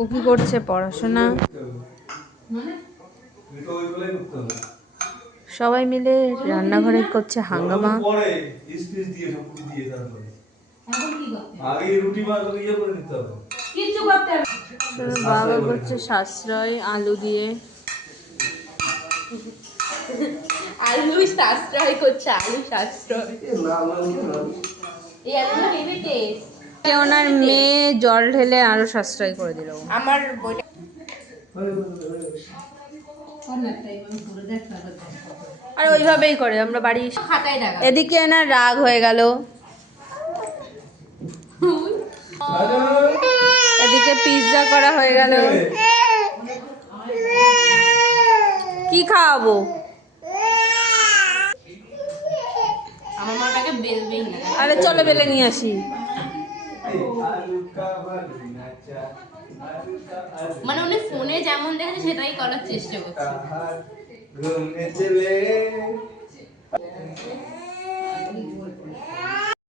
ও কি করছে? পড়াশোনা। সবাই মিলে রান্নাঘরে করছে হাঙ্গামা। বাবা করছে সাশ্রয় আলু দিয়ে। আলু সাশ্রয় করছে, আলু সাশ্রয়। ওনার মেয়ে জল ঢেলে আরো সাশ্রয় করে দিল। আমার বইটা আর ওইভাবেই করে আমরা বাড়ি খাতায় টাকা। এদিকে না রাগ হয়ে গেল, এদিকে পিৎজা করা হয়ে গেল। কি খাওয়াবো? আমার মাটাকে বেলবেই না। আরে চলো বেলে নিয়ে আসি। মানে উনি ফোনে যেমন দেখেছে সেটাই করার চেষ্টা করছে।